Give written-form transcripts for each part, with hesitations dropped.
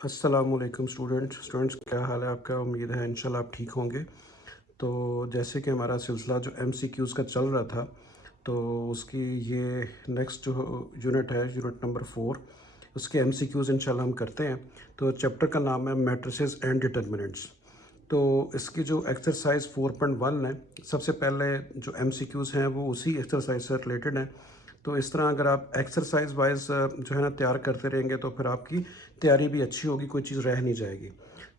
अस्सलामुअलैकुम स्टूडेंट्स क्या हाल है आपका। उम्मीद है इंशाल्लाह आप ठीक होंगे। तो जैसे कि हमारा सिलसिला जो एमसीक्यूज़ का चल रहा था, तो उसकी ये नेक्स्ट जो यूनिट है, यूनिट नंबर 4, उसके एमसीक्यूज़ इंशाल्लाह हम करते हैं। तो चैप्टर का नाम है मैट्रिसेस एंड डिटर्मिनेंट्स। तो इसकी जो एक्सरसाइज 4.1 है, सबसे पहले जो एमसीक्यूज़ हैं वो उसी एक्सरसाइज से रिलेटेड हैं। तो इस तरह अगर आप एक्सरसाइज वाइज जो है ना तैयार करते रहेंगे तो फिर आपकी तैयारी भी अच्छी होगी, कोई चीज़ रह नहीं जाएगी।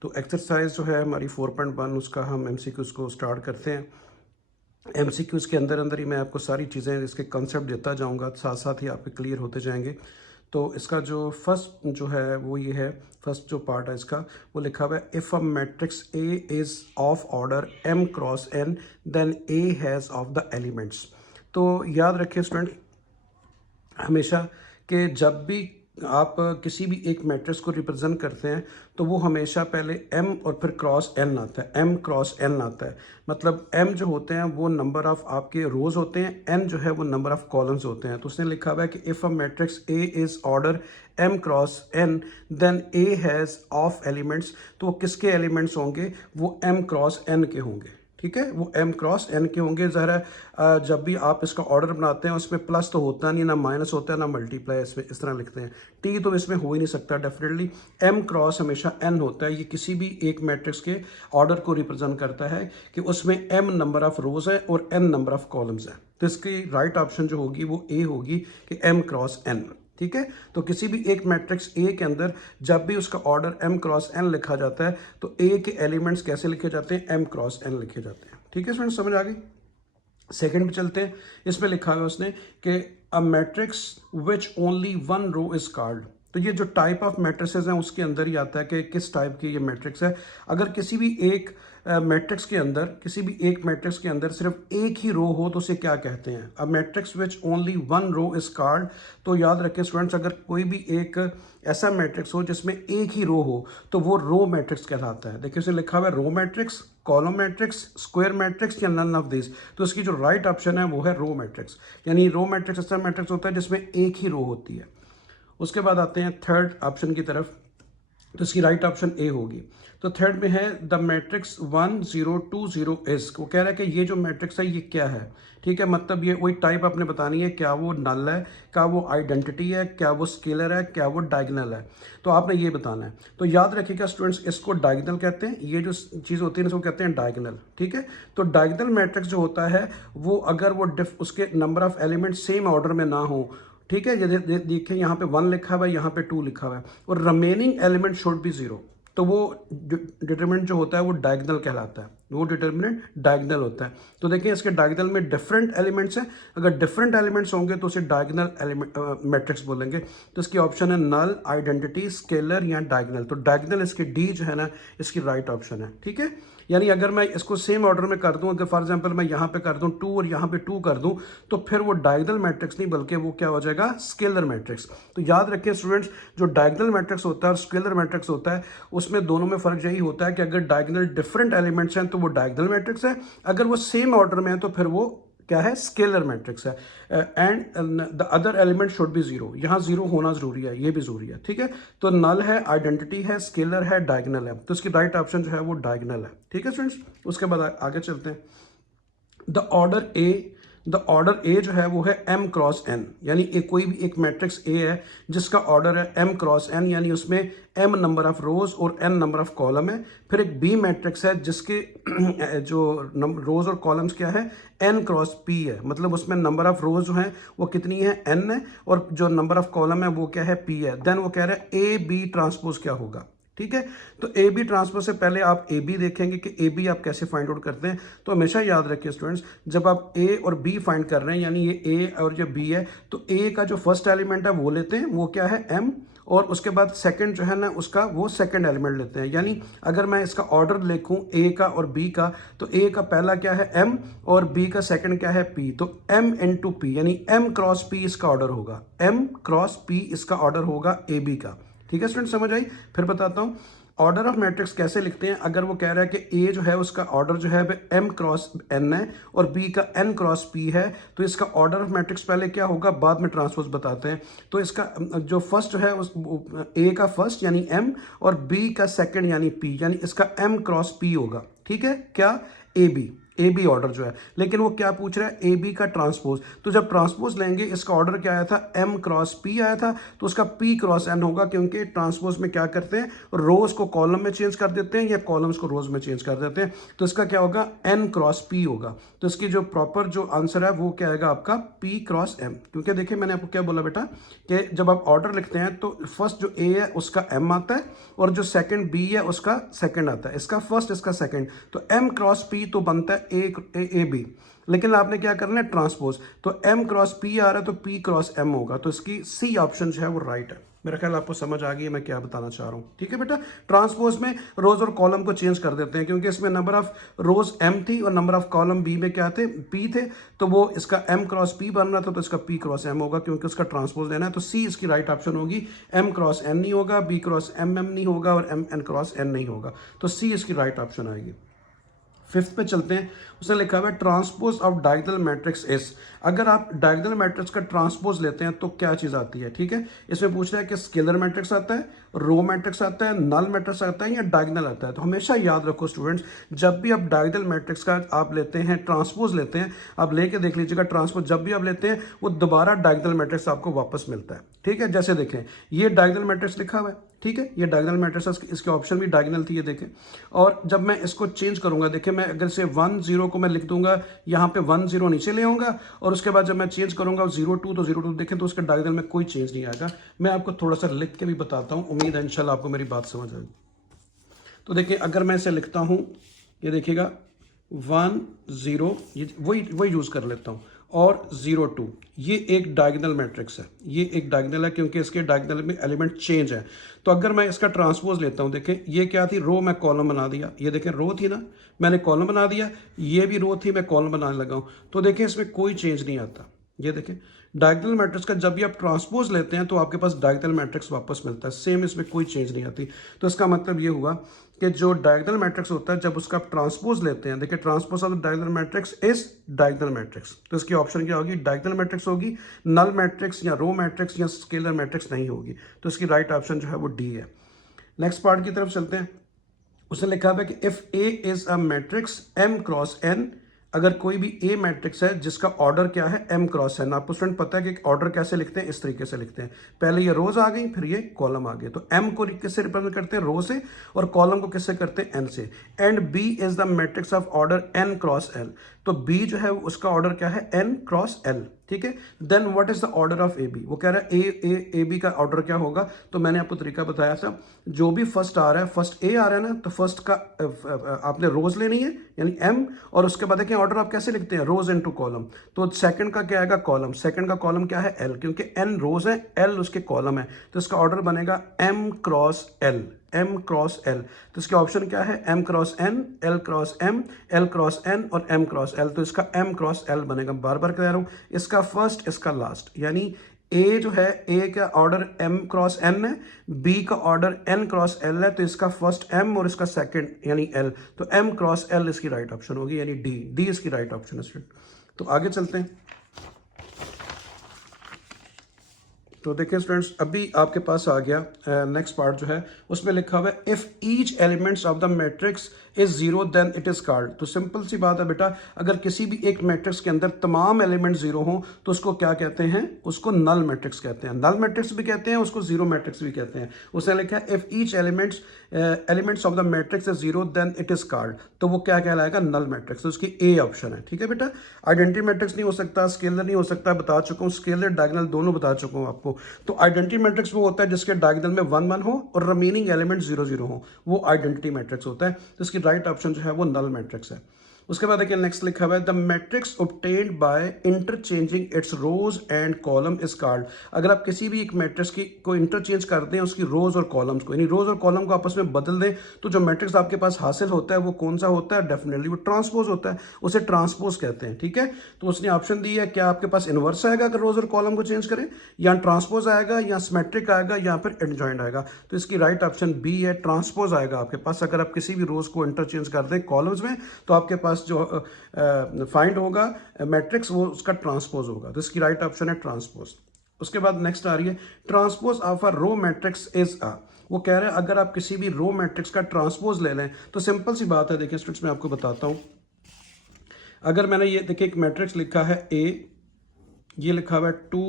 तो एक्सरसाइज जो है हमारी 4.1, उसका हम एमसीक्यूज़ को स्टार्ट करते हैं। एमसीक्यूज़ के अंदर अंदर ही मैं आपको सारी चीज़ें, इसके कंसेप्ट देता जाऊंगा, साथ साथ ही आपके क्लियर होते जाएंगे। तो इसका जो फर्स्ट जो है वो ये है, फर्स्ट जो पार्ट है इसका वो लिखा हुआ है, if a matrix A is of order M cross N then A has of the elements. तो याद रखिए स्टूडेंट हमेशा कि जब भी आप किसी भी एक मैट्रिक्स को रिप्रेजेंट करते हैं तो वो हमेशा पहले m और फिर क्रॉस n आता है, m क्रॉस n आता है। मतलब m जो होते हैं वो नंबर ऑफ आपके रोज होते हैं, n जो है वो नंबर ऑफ कॉलम्स होते हैं। तो उसने लिखा हुआ है कि if a matrix a is order m cross n then a has of elements. तो वो किसके एलिमेंट्स होंगे? वो m क्रॉस n के होंगे। ठीक है, वो m क्रॉस n के होंगे। ज़ाहिर है जब भी आप इसका ऑर्डर बनाते हैं उसमें प्लस तो होता नहीं, ना माइनस होता है, ना मल्टीप्लाई। इसमें इस तरह लिखते हैं, t तो इसमें हो ही नहीं सकता डेफिनेटली। m क्रॉस हमेशा n होता है। ये किसी भी एक मैट्रिक्स के ऑर्डर को रिप्रेजेंट करता है कि उसमें m नंबर ऑफ रोज है और n नंबर ऑफ कॉलम्स है। तो इसकी राइट ऑप्शन जो होगी वो a होगी कि m क्रॉस n। ठीक है, तो किसी भी एक मैट्रिक्स ए के अंदर जब भी उसका ऑर्डर m क्रॉस n लिखा जाता है तो ए के एलिमेंट्स कैसे लिखे जाते हैं? m क्रॉस n लिखे जाते हैं। ठीक है स्टूडेंट, समझ आ गई। सेकंड पे चलते हैं। इसमें लिखा हुआ है उसने कि a matrix which only one row is called. तो ये जो टाइप ऑफ मैट्रिसेस हैं उसके अंदर ही आता है कि किस टाइप की ये मैट्रिक्स है। अगर किसी भी एक मैट्रिक्स के अंदर, किसी भी एक मैट्रिक्स के अंदर सिर्फ एक ही रो हो तो उसे क्या कहते हैं? A matrix which only one row is called. तो याद रखें स्टूडेंट्स, अगर कोई भी एक ऐसा मैट्रिक्स हो जिसमें एक ही रो हो तो वो रो मैट्रिक्स कहलाता है। देखिए उसे लिखा हुआ है row matrix, column matrix, square matrix या नन ऑफ दिस। तो इसकी जो राइट ऑप्शन है वो है रो मैट्रिक्स। यानी रो मैट्रिक्स ऐसा मैट्रिक्स होता है जिसमें एक ही रो होती है। उसके बाद आते हैं थर्ड ऑप्शन की तरफ। तो इसकी राइट ऑप्शन ए होगी। तो थर्ड में है द मैट्रिक्स 1020 इज। वो कह रहा है कि ये जो मैट्रिक्स है ये क्या है। ठीक है, मतलब ये वही टाइप आपने बतानी है, क्या वो नल है, क्या वो आइडेंटिटी है, क्या वो स्केलर है, क्या वो डायगनल है। तो आपने ये बताना है। तो याद रखिएगा स्टूडेंट्स, इसको डायगनल कहते हैं। ये जो चीज़ होती है इसको कहते हैं डायगनल। ठीक है, तो डायगनल मैट्रिक्स जो होता है वो अगर वो उसके number of element same order में ना हो। ठीक है, ये देखिए यहाँ पे 1 लिखा हुआ है, यहाँ पे 2 लिखा हुआ है और रिमेनिंग एलिमेंट शुड बी 0। तो वो डिटरमिनेंट जो होता है वो डायगनल कहलाता है, वो डिटरमिनेंट डायगनल होता है। तो देखिए इसके डायगनल में डिफरेंट एलिमेंट्स हैं। अगर डिफरेंट एलिमेंट्स होंगे तो उसे डायगनल एलिमेंट मैट्रिक्स बोलेंगे। तो इसकी ऑप्शन है नल, आइडेंटिटी, स्केलर या डायगनल। तो डायगनल इसकी डी जो है ना, इसकी राइट ऑप्शन है। ठीक है, यानी अगर मैं इसको सेम ऑर्डर में कर दूं, अगर फॉर एग्जांपल मैं यहाँ पे कर दूं 2 और यहाँ पे 2 कर दूं, तो फिर वो डायगनल मैट्रिक्स नहीं बल्कि वो क्या हो जाएगा? Scalar matrix. तो याद रखें स्टूडेंट्स, जो डायगनल मैट्रिक्स होता है और स्केलर मैट्रिक्स होता है उसमें दोनों में फर्क यही होता है कि अगर डायगनल डिफरेंट एलिमेंट्स हैं तो वो डायगनल मैट्रिक्स है, अगर वो सेम ऑर्डर में है तो फिर वो क्या है? स्केलर मैट्रिक्स है। And the other element should be 0। यहाँ 0 होना जरूरी है, ये भी जरूरी है। ठीक है, तो नल है, आइडेंटिटी है, स्केलर है, डायगनल है। तो इसकी राइट ऑप्शन जो है वो डायगनल है। ठीक है स्टूडेंट्स, उसके बाद आगे चलते हैं। द ऑर्डर ए जो है वो है m क्रॉस n। यानी कोई भी एक मैट्रिक्स ए है जिसका ऑर्डर है m क्रॉस n, यानी उसमें m नंबर ऑफ रोज और n नंबर ऑफ कॉलम है। फिर एक बी मैट्रिक्स है जिसके जो रोज और कॉलम्स क्या है? n क्रॉस p है। मतलब उसमें नंबर ऑफ रोज जो है वो कितनी है? n है, और जो नंबर ऑफ कॉलम है वो क्या है? p है। देन वो कह रहा है ए बी ट्रांसपोज क्या होगा। ठीक है, तो ए बी ट्रांसफर से पहले आप ए बी देखेंगे कि ए बी आप कैसे फाइंड आउट करते हैं। तो हमेशा याद रखिए स्टूडेंट्स, जब आप ए और बी फाइंड कर रहे हैं, यानी ये ए और ये बी है, तो ए का जो फर्स्ट एलिमेंट है वो लेते हैं, वो क्या है? एम। और उसके बाद सेकंड जो है ना उसका, वो सेकंड एलिमेंट लेते हैं। यानी अगर मैं इसका ऑर्डर लिखूं ए का और बी का, तो ए का पहला क्या है? एम, और बी का सेकंड क्या है? पी। तो एम इंटू पी, यानी एम क्रॉस पी इसका ऑर्डर होगा, एम क्रॉस पी इसका ऑर्डर होगा ए बी का। ठीक है स्टूडेंट, समझ आई? फिर बताता हूं। ऑर्डर ऑफ मैट्रिक्स कैसे लिखते हैं, अगर वो कह रहा है कि ए जो है उसका ऑर्डर जो है m क्रॉस n है और b का n क्रॉस p है, तो इसका ऑर्डर ऑफ मैट्रिक्स पहले क्या होगा, बाद में ट्रांसपोज बताते हैं। तो इसका जो फर्स्ट जो है उस ए का फर्स्ट यानी m और b का सेकंड यानी p, यानी इसका m क्रॉस p होगा। ठीक है, क्या ए बी ऑर्डर जो है, लेकिन वो क्या पूछ रहा है, ए बी का ट्रांसपोज। तो जब ट्रांसपोज लेंगे, इसका ऑर्डर क्या आया था, एम क्रॉस पी आया था, तो उसका पी क्रॉस एन होगा, क्योंकि ट्रांसपोज में क्या करते हैं, रोज को कॉलम में चेंज कर देते हैं या कॉलम्स को रोज में चेंज कर देते हैं। तो इसका क्या होगा, एन क्रॉस पी होगा। तो इसकी जो प्रॉपर जो आंसर है वो क्या आएगा आपका, पी क्रॉस एम। क्योंकि देखिए मैंने आपको क्या बोला बेटा कि जब आप ऑर्डर लिखते हैं तो फर्स्ट जो ए है उसका एम आता है और जो सेकंड बी है उसका सेकंड आता है, इसका फर्स्ट इसका सेकंड, तो एम क्रॉस पी तो बनता है ए बी। लेकिन आपने क्या करना है, ट्रांसपोज, तो एम क्रॉस पी आ रहा है तो पी क्रॉस एम होगा। तो इसकी सी ऑप्शन जो है वो राइट है। मेरा ख्याल आपको समझ आ गई है मैं क्या बताना चाह रहा हूँ। ठीक है बेटा, ट्रांसपोज में रोज और कॉलम को चेंज कर देते हैं, क्योंकि इसमें नंबर ऑफ रोज एम थी और नंबर ऑफ कॉलम बी में क्या थे, पी थे, तो वो इसका एम क्रॉस पी बन रहा था, तो इसका पी क्रॉस एम होगा, क्योंकि उसका ट्रांसपोज लेना है। तो सी इसकी राइट ऑप्शन होगी। एम क्रॉस एन नहीं होगा, बी क्रॉस एम नहीं होगा और एम एन क्रॉस एन नहीं होगा, तो सी इसकी राइट ऑप्शन आएगी। फिफ्थ पे चलते हैं, उसने लिखा हुआ है transpose of diagonal matrix is. अगर आप डायगोनल मैट्रिक्स का ट्रांसपोज लेते हैं तो क्या चीज आती है। ठीक है, इसमें पूछ रहा है कि स्केलर मैट्रिक्स आता है, रो मैट्रिक्स आता है, नल मैट्रिक्स आता है या डायगोनल आता है। तो हमेशा याद रखो स्टूडेंट्स, जब भी आप डायगोनल मैट्रिक्स का आप लेते हैं, ट्रांसपोज लेते हैं, आप लेके देख लीजिएगा, ट्रांसपोज जब भी आप लेते हैं वो दोबारा डायगोनल मैट्रिक्स आपको वापस मिलता है। ठीक है, जैसे देखें ये डायगोनल मैट्रिक्स लिखा हुआ है, ठीक है, ये डायगोनल मैट्रिक्स, इसके ऑप्शन भी डायगोनल थी, ये देखें। और जब मैं इसको चेंज करूंगा, देखिए मैं अगर से 1 0 को मैं लिख दूंगा, यहाँ पे 1 0 नीचे ले आऊंगा और उसके बाद जब मैं चेंज करूंगा 0 2, तो 0 2 देखें तो उसके डायगोनल में कोई चेंज नहीं आएगा। मैं आपको थोड़ा सा लिख के भी बताता हूँ, उम्मीद है इंशाल्लाह आपको मेरी बात समझ आएगी। तो देखिए अगर मैं इसे लिखता हूँ, ये देखिएगा 1 0, ये वही यूज कर लेता हूँ, और 0 2, ये एक डायगोनल मैट्रिक्स है, ये एक डायगोनल है क्योंकि इसके डायगोनल में एलिमेंट चेंज है। तो अगर मैं इसका ट्रांसपोज लेता हूं, देखें ये क्या थी, रो, मैं कॉलम बना दिया, ये देखें रो थी ना, मैंने कॉलम बना दिया, ये भी रो थी, मैं कॉलम बनाने लगा हूं, तो देखें इसमें कोई चेंज नहीं आता। ये देखें डायगोनल मैट्रिक्स का जब भी आप ट्रांसपोज लेते हैं तो आपके पास डायगोनल मैट्रिक्स वापस मिलता है, सेम, इसमें कोई चेंज नहीं आती। तो इसका मतलब ये हुआ कि जो डायगोनल मैट्रिक्स होता है जब उसका आप ट्रांसपोज लेते हैं, देखिए transpose of the diagonal matrix is diagonal matrix, तो इसकी ऑप्शन क्या होगी, डायगोनल मैट्रिक्स होगी, नल मैट्रिक्स या रो मैट्रिक्स या स्केलर मैट्रिक्स नहीं होगी। तो इसकी राइट ऑप्शन जो है वो डी है। नेक्स्ट पार्ट की तरफ चलते हैं, उसने लिखा है कि if A is a matrix m cross n, अगर कोई भी ए मैट्रिक्स है जिसका ऑर्डर क्या है m क्रॉस n, आपको स्टूडेंट पता है कि ऑर्डर कैसे लिखते हैं, इस तरीके से लिखते हैं, पहले ये रोज आ गई फिर ये कॉलम आ गए। तो m को किससे रिप्रेजेंट करते हैं, रो से, और कॉलम को किससे करते हैं, n से। And b is the matrix of order n cross l, तो b जो है उसका ऑर्डर क्या है, n क्रॉस l। ठीक है, then what is the order of A B, वो कह रहा है ए बी का ऑर्डर क्या होगा। तो मैंने आपको तरीका बताया था, जो भी फर्स्ट आ रहा है, फर्स्ट ए आ रहा है ना, तो फर्स्ट का आपने रोज लेनी है यानी m, और उसके बाद देखिए ऑर्डर आप कैसे लिखते हैं, रोज इनटू कॉलम। तो सेकंड का क्या आएगा, कॉलम, सेकंड का कॉलम क्या है, l, क्योंकि n रोज है, l उसके कॉलम है, तो इसका ऑर्डर बनेगा m cross l, m cross l। तो इसके ऑप्शन क्या है, m cross n, l cross m, l cross n और m क्रॉस l। तो इसका m क्रॉस l बनेगा। बार बार कह रहा हूं, इसका फर्स्ट इसका लास्ट, यानी a जो है, a का ऑर्डर m क्रॉस n है, b का ऑर्डर n क्रॉस l है, तो इसका फर्स्ट m और इसका सेकंड यानी l, तो m क्रॉस l इसकी राइट ऑप्शन होगी, यानी डी इसकी राइट ऑप्शन है। तो आगे चलते हैं। तो देखिए स्टूडेंट्स, अभी आपके पास आ गया नेक्स्ट पार्ट जो है, उसमें लिखा हुआ है if each elements of the matrix is zero then it is called. तो सिंपल सी बात है बेटा, अगर किसी भी एक मैट्रिक्स के अंदर तमाम एलिमेंट जीरो हों तो उसको क्या कहते हैं, उसको नल मैट्रिक्स कहते हैं। नल मैट्रिक्स भी कहते हैं, उसको जीरो मैट्रिक्स भी कहते हैं। उसने लिखा है if each elements of the matrix is zero then it is called, तो वो क्या कहलाएगा, नल मैट्रिक्स। तो उसकी ए ऑप्शन है। ठीक है बेटा, आइडेंटिटी मैट्रिक्स नहीं हो सकता, स्केलर नहीं हो सकता, बता चुका हूँ, स्केलर डायगोनल दोनों बता चुका हूँ आपको। तो आइडेंटिटी मैट्रिक्स वो होता है जिसके डायगोनल में 1 1 हो और रिमेनिंग एलिमेंट 0 0 हो, वो आइडेंटिटी मैट्रिक्स होता है। तो इसकी राइट ऑप्शन जो है वो नल मैट्रिक्स है। उसके बाद देखिए नेक्स्ट लिखा हुआ है the matrix obtained by interchanging its rows and column is called. अगर आप किसी भी एक मैट्रिक्स की को इंटरचेंज कर दें उसकी रोज और कॉलम्स को, यानी रोज और कॉलम को आपस में बदल दें, तो जो मैट्रिक्स आपके पास हासिल होता है वो कौन सा होता है? डेफिनेटली वो ट्रांसपोज होता है, उसे ट्रांसपोज कहते हैं। ठीक है, तो उसने ऑप्शन दी है, क्या आपके पास इनवर्स आएगा अगर रोज और कॉलम को चेंज करें, या ट्रांसपोज आएगा, या सिमेट्रिक आएगा, या फिर एडजॉइंट आएगा? तो इसकी राइट ऑप्शन बी है, ट्रांसपोज आएगा आपके पास। अगर आप किसी भी रोज को इंटरचेंज कर दें कॉलम्स में तो आपके पास जो फाइंड होगा मैट्रिक्स वो उसका ट्रांसपोज होगा। तो इसकी राइट ऑप्शन है ट्रांसपोज। उसके बाद नेक्स्ट आ रही है transpose of a row matrix is a. वो कह रहे हैं अगर आप किसी भी रो मैट्रिक्स का ट्रांसपोज ले लें तो सिंपल सी बात है, देखिए स्टूडेंट्स मैं आपको बताता हूं। अगर मैंने ये देखिए एक मैट्रिक्स लिखा है ए, ये लिखा हुआ है 2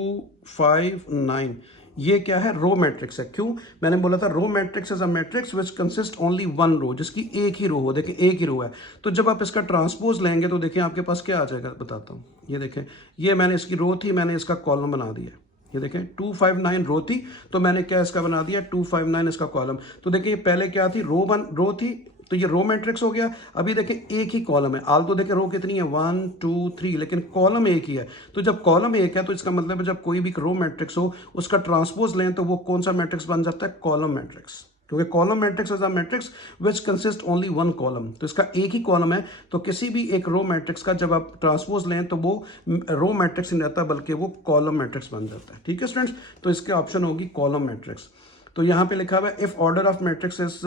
5 9, ये क्या है? रो मैट्रिक्स है। क्यों? मैंने बोला था row matrix is a matrix which consist only one row, जिसकी एक ही रो हो। देखिए एक ही रो है, तो जब आप इसका ट्रांसपोज लेंगे तो देखिए आपके पास क्या आ जाएगा, बताता हूँ। ये देखें, ये मैंने इसकी रो थी, मैंने इसका कॉलम बना दिया। ये देखें 2 5 9 रो थी, तो मैंने क्या इसका बना दिया 2 5 9 इसका कॉलम। तो देखिए पहले क्या थी? रो थी, तो ये रो मैट्रिक्स हो गया। अभी देखिए एक ही कॉलम है, आल तो देखिए रो कितनी है 1 2 3, लेकिन कॉलम एक ही है। तो जब कॉलम एक है तो इसका मतलब है जब कोई भी रो मैट्रिक्स हो उसका ट्रांसपोज लें तो वो कौन सा मैट्रिक्स बन जाता है? Column matrix. क्योंकि column matrix is a matrix which consist only one column, तो इसका एक ही कॉलम है। तो किसी भी एक रो मैट्रिक्स का जब आप ट्रांसपोज लें तो वो रो मैट्रिक्स नहीं रहता बल्कि वो कॉलम मैट्रिक्स बन जाता है। ठीक है स्टूडेंट्स, तो इसके ऑप्शन होगी कॉलम मैट्रिक्स। तो यहाँ पे लिखा हुआ है if order of matrix is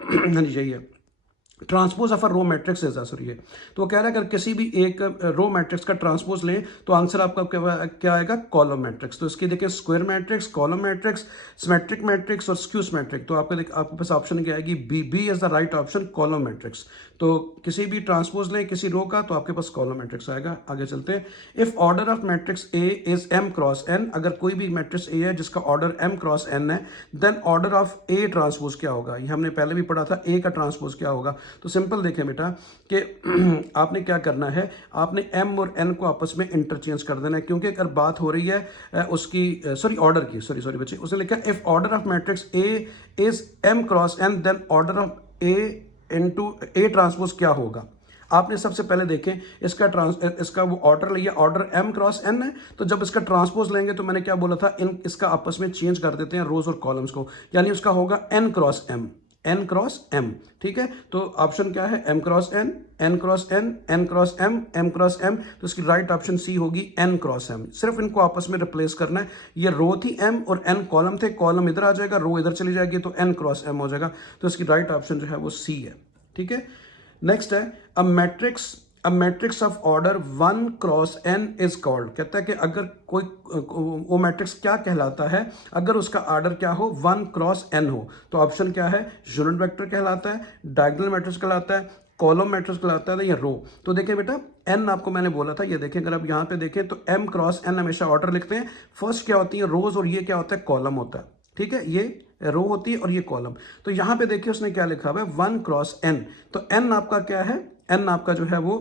यही है transpose of a row matrix is sorry है। तो वो कह रहा है अगर किसी भी एक रो मैट्रिक्स का ट्रांसपोज लें तो आंसर आपका क्या आएगा? Column matrix. तो इसकी देखिए square matrix, column matrix, symmetric matrix और स्क्यू सिमेट्रिक। तो आपके पास ऑप्शन क्या आएगी? B. B is the right option, column matrix. तो किसी भी ट्रांसपोज लें किसी रो का तो आपके पास कॉलम मैट्रिक्स आएगा। आगे चलते हैं। If order of matrix A is M cross N, अगर कोई भी मैट्रिक्स ए है जिसका ऑर्डर एम क्रॉस एन है, then order of A transpose क्या होगा? ये हमने पहले भी पढ़ा था, ए का ट्रांसपोज क्या होगा। तो सिंपल देखें बेटा कि आपने क्या करना है, आपने एम और एन को आपस में इंटरचेंज कर देना है। क्योंकि अगर बात हो रही है उसकी सॉरी ऑर्डर की, सॉरी बच्चे, उसने लिखा if order of matrix A is M cross N, then order of A into A transpose क्या होगा? आपने सबसे पहले देखें इसका वो ऑर्डर लिया, ऑर्डर एम क्रॉस एन है। तो जब इसका ट्रांसपोज लेंगे तो मैंने क्या बोला था, इसका आपस में चेंज कर देते हैं रोज और कॉलम्स को, यानी उसका होगा N cross M, N cross M. ठीक है, तो ऑप्शन क्या है? M cross N, N cross N, N cross M, M cross M. तो इसकी राइट ऑप्शन सी होगी एन क्रॉस एम। सिर्फ इनको आपस में रिप्लेस करना है। ये रो थी एम और एन कॉलम थे, कॉलम इधर आ जाएगा, रो इधर चली जाएगी, तो एन क्रॉस एम हो जाएगा। तो इसकी राइट ऑप्शन जो है वो सी है। ठीक है, नेक्स्ट है a matrix of order 1 cross n is called. कहता है कि अगर कोई वो मैट्रिक्स क्या कहलाता है अगर उसका ऑर्डर क्या हो 1 क्रॉस n हो। तो ऑप्शन क्या है? यूनिट वेक्टर कहलाता है, डायगोनल मैट्रिक्स कहलाता है, कॉलम मैट्रिक्स कहलाता है या रो। तो देखिए बेटा n आपको मैंने बोला था, ये देखें अगर आप यहाँ पे देखें तो m क्रॉस n हमेशा ऑर्डर लिखते हैं। फर्स्ट क्या होती है? रोज, और ये क्या होता है? कॉलम होता है। ठीक है, ये रो होती है और ये कॉलम। तो यहां पे देखिए उसने क्या लिखा हुआ है 1 क्रॉस n, तो n आपका क्या है? n आपका जो है वो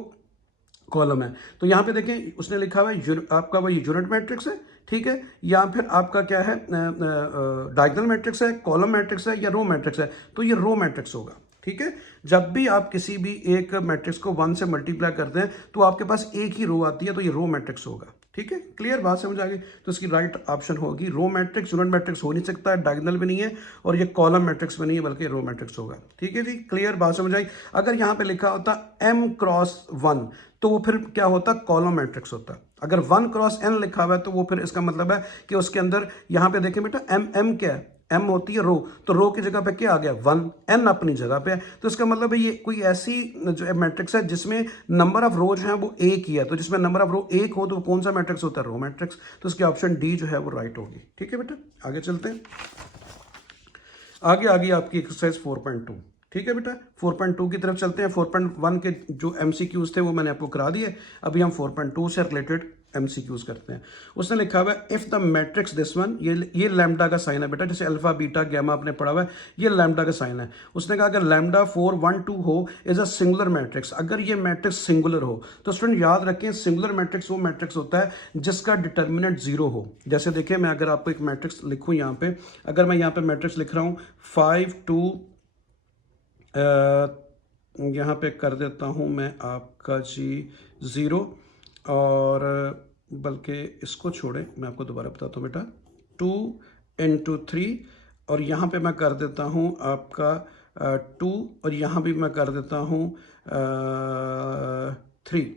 कॉलम है। तो यहां पे देखिए उसने लिखा हुआ है आपका वो यूनिट मैट्रिक्स है। ठीक है, या फिर आपका क्या है? डायगोनल मैट्रिक्स है, कॉलम मैट्रिक्स है या रो मैट्रिक्स है? तो ये रो मैट्रिक्स होगा। ठीक है, जब भी आप किसी भी एक मैट्रिक्स को 1 से मल्टीप्लाई करते हैं तो आपके पास एक ही रो आती है, तो ये रो मैट्रिक्स होगा। ठीक है, क्लियर बात समझ आ गई? तो इसकी राइट ऑप्शन होगी रो मैट्रिक्स। यूनिट मैट्रिक्स हो नहीं सकता है, डायगोनल भी नहीं है और ये कॉलम मैट्रिक्स भी नहीं है, बल्कि रो मैट्रिक्स होगा। ठीक है जी, क्लियर बात समझ आई? अगर यहाँ पे लिखा होता m क्रॉस 1 तो वो फिर क्या होता? कॉलम मैट्रिक्स होता। अगर 1 क्रॉस n लिखा हुआ है तो वो फिर इसका मतलब है कि उसके अंदर यहाँ पे देखें बेटा m क्या है? एम होती है रो, तो रो की जगह पे क्या आ गया? 1, एन अपनी जगह पे है। तो इसका मतलब है ये कोई ऐसी जो मैट्रिक्स है जिसमें नंबर ऑफ रो जो है वो एक ही है। तो जिसमें नंबर ऑफ रो एक हो तो कौन सा मैट्रिक्स होता है? Row matrix. तो इसकी ऑप्शन डी जो है वो राइट होगी। ठीक है बेटा, आगे चलते हैं। आगे आपकी एक्सरसाइज 4.2। ठीक है बेटा, 4.2 की तरफ चलते हैं। 4.1 के जो MCQs थे वो मैंने आपको करा दिए, अभी हम 4.2 से रिलेटेड MCQs करते हैं। उसने लिखा हुआ है if the matrix this one, ये लैम्डा का साइन है बेटा, जैसे अल्फा बीटा गैमा आपने पढ़ा हुआ है, ये लैम्डा का साइन है। उसने कहा अगर लैम्डा 4 1 2 हो इज अ सिंगुलर मैट्रिक्स, अगर ये मैट्रिक्स सिंगुलर हो तो स्टूडेंट याद रखें सिंगुलर मैट्रिक्स वो मैट्रिक्स होता है जिसका डिटर्मिनेंट 0 हो। जैसे देखिए मैं अगर आपको एक मैट्रिक्स लिखूं यहाँ पे, अगर मैं यहाँ पे मैट्रिक्स लिख रहा हूँ 5 2 यहाँ पे कर देता हूँ मैं आपका जी 0, और बल्कि इसको छोड़ें, मैं आपको दोबारा बताता हूँ बेटा, 2 × 3, और यहाँ पे मैं कर देता हूँ आपका 2, और यहाँ भी मैं कर देता हूँ 3।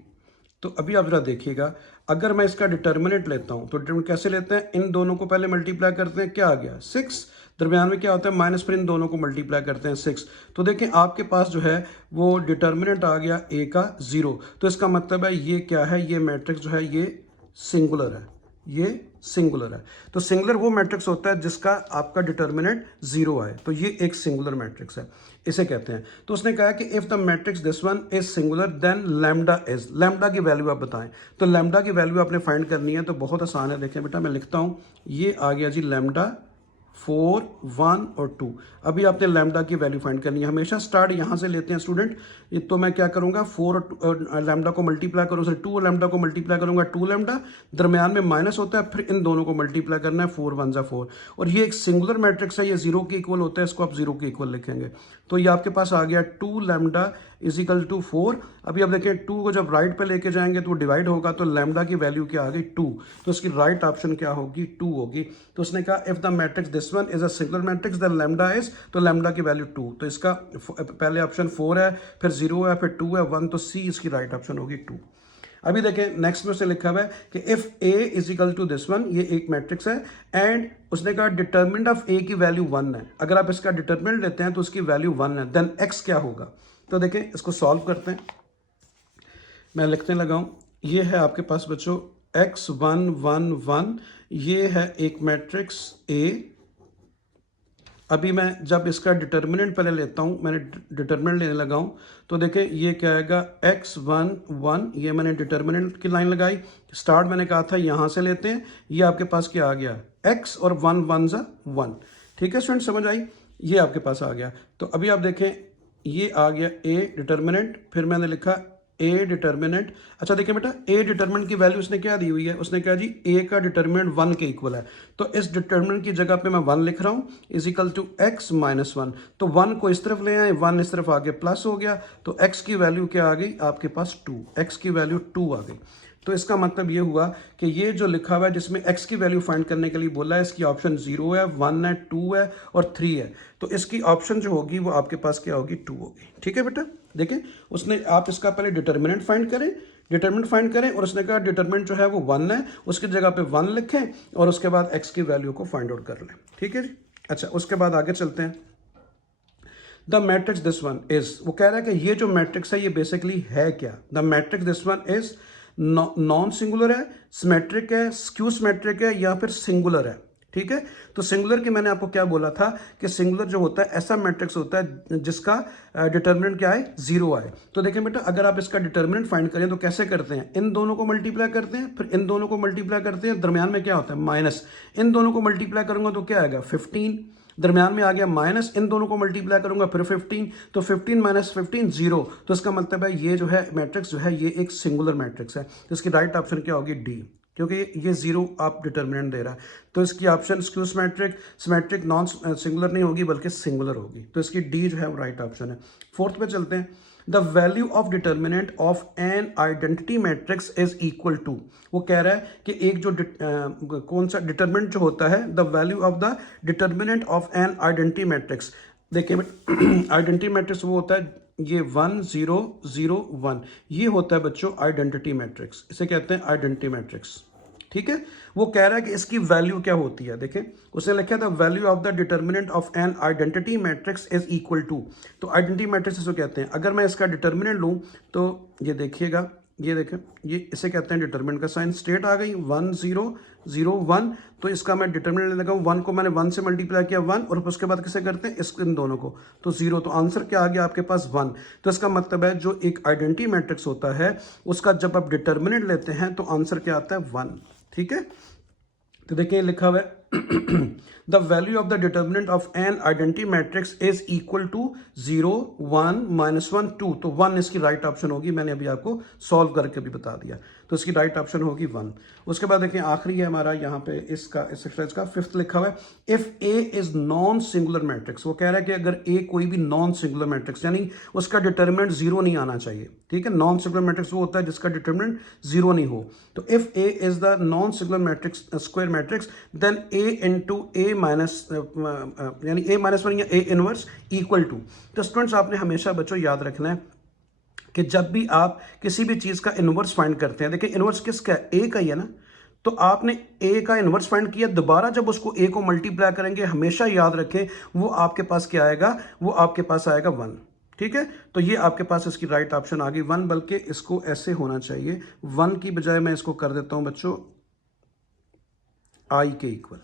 तो अभी आप ज़रा देखिएगा, अगर मैं इसका डिटर्मिनेंट लेता हूँ तो डिटर्मिनेंट कैसे लेते हैं, इन दोनों को पहले मल्टीप्लाई करते हैं, क्या आ गया 6, दरमियान में क्या होता है माइनस, फिर इन दोनों को मल्टीप्लाई करते हैं 6। तो देखें आपके पास जो है वो डिटर्मिनेंट आ गया a का 0। तो इसका मतलब है ये क्या है, ये मैट्रिक्स जो है ये सिंगुलर है, ये सिंगुलर है। तो सिंगुलर वो मैट्रिक्स होता है जिसका आपका डिटर्मिनेंट 0 आए, तो ये एक सिंगुलर मैट्रिक्स है, इसे कहते हैं। तो उसने कहा कि if the matrix this one is singular then lambda is, lambda की वैल्यू आप बताएं। तो लैम्डा की वैल्यू आपने फाइंड करनी है, तो बहुत आसान है। देखें बेटा मैं लिखता हूं, ये आ गया जी लैम्डा 4, 1 और 2। अभी आपने लैम्डा की वैल्यू फाइंड करनी है, हमेशा स्टार्ट यहाँ से लेते हैं स्टूडेंट। तो मैं क्या करूँगा, 4 और लैम्डा को मल्टीप्लाई करूँ, 2 और लैम्डा को मल्टीप्लाई करूँगा, 2 लैम्डा, दरमियान में माइनस होता है, फिर इन दोनों को मल्टीप्लाई करना है, 4 1 जा 4। और ये एक सिंगुलर मैट्रिक्स है, ये 0 के इक्वल होता है, इसको आप 0 के इक्वल लिखेंगे। तो ये आपके पास आ गया 2 लैम्डा इज इक्वल टू 4। अभी आप देखें 2 को जब राइट पे लेके जाएंगे तो डिवाइड होगा, तो लैम्डा की वैल्यू क्या आ गई 2। तो इसकी राइट ऑप्शन क्या होगी, 2 होगी। तो उसने कहा if the matrix this one is a singular matrix then lambda is, तो लैम्डा की वैल्यू 2। तो इसका पहले ऑप्शन 4 है, फिर 0 है, फिर 2 है, 1, तो सी इसकी राइट ऑप्शन होगी 2। अभी देखें नेक्स्ट में उसने लिखा हुआ है कि if A is equal to this one, ये एक मैट्रिक्स है, एंड उसने कहा डिटर्मिनेंट ऑफ ए की वैल्यू 1 है। अगर आप इसका डिटर्मिनेंट लेते हैं तो उसकी वैल्यू 1 है, देन एक्स क्या होगा। तो देखें इसको सॉल्व करते हैं, मैं लिखने लगा हूं। ये है आपके पास बच्चों x1 1 1, ये है एक मैट्रिक्स A। अभी मैं जब इसका डिटर्मिनेंट पहले लेता हूं, मैंने डिटर्मिनेंट लेने लगा हूं, तो देखें ये क्या आएगा x1 1, ये मैंने डिटर्मिनेंट की लाइन लगाई, स्टार्ट मैंने कहा था यहां से लेते हैं, ये आपके पास क्या आ गया x, और 1 1 जा 1। ठीक है स्टूडेंट, समझ आई, ये आपके पास आ गया। तो अभी आप देखें ये आ गया a डिटर्मिनेंट, फिर मैंने लिखा ए डिटर्मिनेंट। अच्छा देखिए बेटा, ए डिटर्मिनेंट की वैल्यू उसने क्या दी हुई है, उसने कहा जी ए का डिटर्मिनेंट 1 के इक्वल है। तो इस डिटर्मिनेंट की जगह पे मैं 1 लिख रहा हूं, is equal to x minus 1। तो 1 को इस तरफ ले आए, 1 इस तरफ आगे प्लस हो गया, तो x की वैल्यू क्या आ गई आपके पास 2, x की वैल्यू 2 आ गई। तो इसका मतलब ये हुआ कि ये जो लिखा हुआ है जिसमें x की वैल्यू फाइंड करने के लिए बोला है, इसकी ऑप्शन 0 है, 1 है, 2 है और 3 है। तो इसकी ऑप्शन जो होगी वो आपके पास क्या होगी, 2 होगी। ठीक है बेटा, देखें उसने, आप इसका पहले डिटर्मिनेंट फाइंड करें, डिटर्मिनेंट फाइंड करें, और उसने कहा डिटर्मिनेंट जो है वो 1 है, उसकी जगह पे 1 लिखें, और उसके बाद x की वैल्यू को फाइंड आउट कर लें। ठीक है जी। अच्छा उसके बाद आगे चलते हैं। The matrix this one is, वो कह रहा है कि ये जो मैट्रिक्स है ये बेसिकली है क्या। The matrix this one is non singular है, सिमेट्रिक है, स्क्यू सिमेट्रिक है, या फिर सिंगुलर है। ठीक है, तो सिंगुलर की मैंने आपको क्या बोला था कि सिंगुलर जो होता है ऐसा मैट्रिक्स होता है जिसका डिटर्मिनेंट क्या है, 0 आए। तो देखें बेटा, अगर आप इसका डिटर्मिनेंट फाइंड करें तो कैसे करते हैं, इन दोनों को मल्टीप्लाई करते हैं, फिर इन दोनों को मल्टीप्लाई करते हैं, दरमियान में क्या होता है माइनस, इन दोनों को मल्टीप्लाई करूंगा तो क्या आएगा 15, दरमियान में आ गया माइनस, इन दोनों को मल्टीप्लाई करूंगा फिर 15, तो 15 माइनस 15 0। तो इसका मतलब है ये जो है मैट्रिक्स जो है ये एक सिंगुलर मैट्रिक्स है। तो इसकी राइट ऑप्शन क्या होगी, डी, क्योंकि ये 0 आप डिटर्मिनेंट दे रहा है। तो इसकी option skew symmetric, symmetric non singular नहीं होगी बल्कि सिंगुलर होगी। तो इसकी डी जो है वो राइट ऑप्शन है। फोर्थ पे चलते हैं। The value of determinant of an identity matrix is equal to, वो कह रहा है कि एक जो कौन सा डिटर्मिनेंट जो होता है, the value of the determinant of an identity matrix. देखिए आइडेंटिटी मैट्रिक्स वो होता है ये 1 0 0 1, ये होता है बच्चों आइडेंटिटी मैट्रिक्स, इसे कहते हैं आइडेंटिटी मैट्रिक्स। ठीक है, वो कह रहा है कि इसकी वैल्यू क्या होती है। देखें उसने लिखा था value of the determinant of an identity matrix is equal to, तो आइडेंटिटी मैट्रिक्स इसको कहते हैं। अगर मैं इसका डिटर्मिनेंट लूं तो ये देखिएगा, ये देखें, ये इसे कहते हैं डिटर्मिनेंट का साइन, स्टेट आ गई 1 0 0 1। तो इसका मैं डिटर्मिनेंट लगा, 1 को मैंने 1 से मल्टीप्लाई किया 1, और उसके बाद किसे करते हैं इन दोनों को, तो 0। तो आंसर क्या आ गया आपके पास 1। तो इसका मतलब है जो एक आइडेंटिटी मैट्रिक्स होता है उसका जब आप डिटर्मिनेंट लेते हैं तो आंसर क्या आता है 1। ठीक है, तो देखिए लिखा हुआ है the value of the determinant of an identity matrix is equal to 0 1 -1 2, तो 1 इसकी राइट ऑप्शन होगी। मैंने अभी आपको सॉल्व करके भी बता दिया, तो इसकी राइट ऑप्शन होगी 1। उसके बाद देखिए आखिरी है हमारा यहाँ पे इसका इस एक्सरसाइज का फिफ्थ लिखा हुआ है, if A is non singular matrix. वो कह रहा है कि अगर ए कोई भी नॉन सिंगुलर मैट्रिक्स यानी उसका डिटर्मिनेंट 0 नहीं आना चाहिए, ठीक है। नॉन सिंगुलर मैट्रिक्स वो होता है जिसका डिटर्मिनेंट 0 नहीं हो। तो if A is the non singular matrix square matrix then A into A minus यानी ए -1 या ए इनवर्स इक्वल टू। तो स्टूडेंट्स आपने हमेशा बच्चों याद रखना है कि जब भी आप किसी भी चीज़ का इन्वर्स फाइंड करते हैं, देखिए इन्वर्स किसका है, ए का ही है ना, तो आपने ए का इन्वर्स फाइंड किया, दोबारा जब उसको ए को मल्टीप्लाई करेंगे हमेशा याद रखें वो आपके पास क्या आएगा, वो आपके पास आएगा 1, ठीक है। तो ये आपके पास इसकी राइट ऑप्शन आ गई 1, बल्कि इसको ऐसे होना चाहिए 1 की बजाय मैं इसको कर देता हूं बच्चों आई के इक्वल,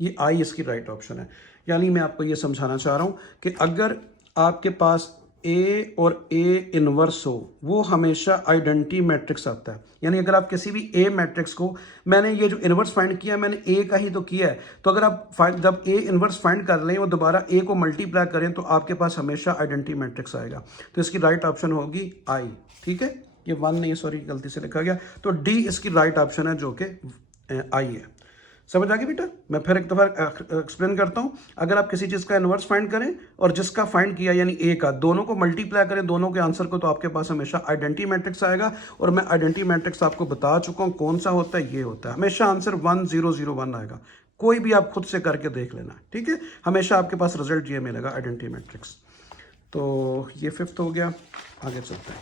ये आई इसकी राइट ऑप्शन है। यानी मैं आपको ये समझाना चाह रहा हूं कि अगर आपके पास ए और ए इनवर्स हो वो हमेशा आइडेंटिटी मैट्रिक्स आता है। यानी अगर आप किसी भी ए मैट्रिक्स को, मैंने ये जो इनवर्स फाइंड किया मैंने ए का ही तो किया है, तो अगर आप जब ए इनवर्स फाइंड कर लें और दोबारा ए को मल्टीप्लाई करें तो आपके पास हमेशा आइडेंटिटी मैट्रिक्स आएगा। तो इसकी राइट ऑप्शन होगी आई, ठीक है। ये 1 नहीं, सॉरी गलती से लिखा गया, तो डी इसकी राइट ऑप्शन है जो कि आई है। समझ आ गई बेटा? मैं फिर एक दफ़ा एक्सप्लेन करता हूं। अगर आप किसी चीज़ का इन्वर्स फाइंड करें और जिसका फाइंड किया यानी ए का, दोनों को मल्टीप्लाई करें दोनों के आंसर को, तो आपके पास हमेशा आइडेंटिटी मैट्रिक्स आएगा। और मैं आइडेंटिटी मैट्रिक्स आपको बता चुका हूं कौन सा होता है, ये होता है हमेशा आंसर 1 0 0 1 आएगा। कोई भी आप खुद से करके देख लेना, ठीक है। हमेशा आपके पास रिजल्ट ये मिलेगा आइडेंटिटी मैट्रिक्स। तो ये फिफ्थ हो गया, आगे चलते हैं।